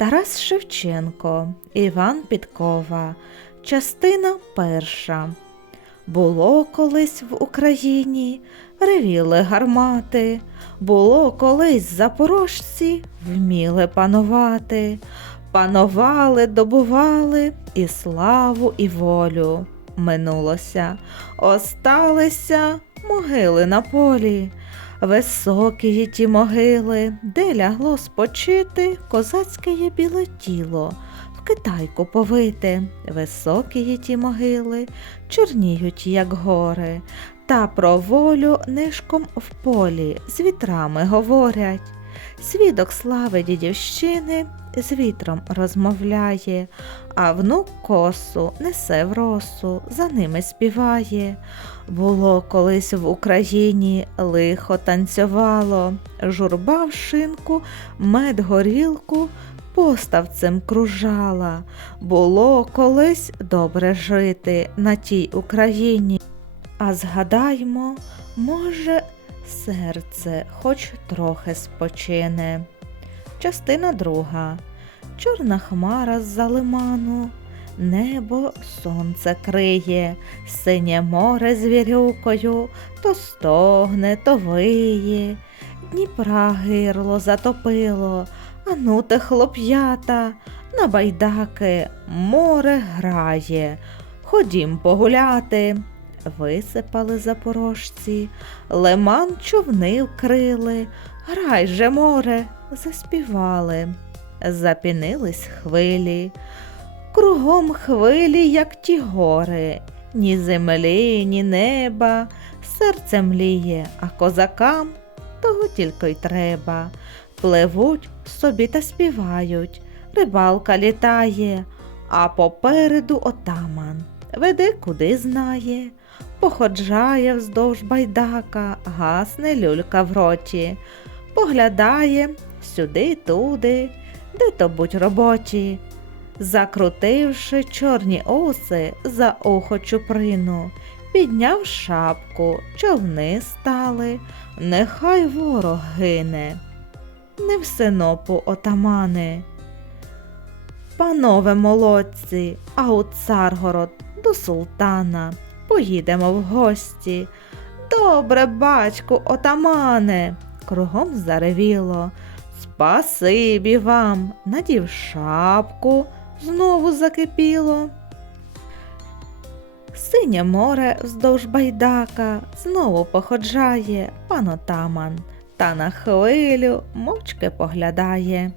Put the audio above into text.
Тарас Шевченко, Іван Підкова, частина перша. Було колись в Україні, ревіли гармати, було колись запорожці, вміли панувати, панували, добували і славу, і волю. Минулося, осталися могили на полі. Високі ті могили, де лягло спочити козацьке є біле тіло, в китайку повите, високі ті могили, чорніють, як гори, та про волю нишком в полі з вітрами говорять. Свідок слави дідівщини з вітром розмовляє, а внук косу несе в росу, за ними співає. Було колись в Україні лихо танцювало, журба в шинку, мед горілку поставцем кружала. Було колись добре жити на тій Україні. А згадаймо, може, серце хоч трохи спочине. Частина друга. Чорна хмара з-за лиману, небо сонце криє, синє море з вірюкою, то стогне, то виє. Дніпра гирло затопило, а ну те хлоп'ята, на байдаки море грає. Ходім погуляти. Висипали запорожці, лиман човни вкрили, грай же море, заспівали, запінились хвилі. Кругом хвилі, як ті гори, ні землі, ні неба, серце мліє, а козакам того тільки й треба. Пливуть собі та співають, рибалка літає, а попереду отаман веде куди знає, походжає вздовж байдака, гасне люлька в роті, поглядає сюди, туди, де то будь роботі закрутивши чорні оси за ухо чуприну, підняв шапку, човни стали, нехай ворог гине. Не в синопу отамани. Панове молодці, а у царгород до султана поїдемо в гості. Добре, батьку, отамане, кругом заревіло. Спасибі вам, надів шапку, знову закипіло. Синє море вздовж байдака знову походжає пан отаман та на хвилю мовчки поглядає.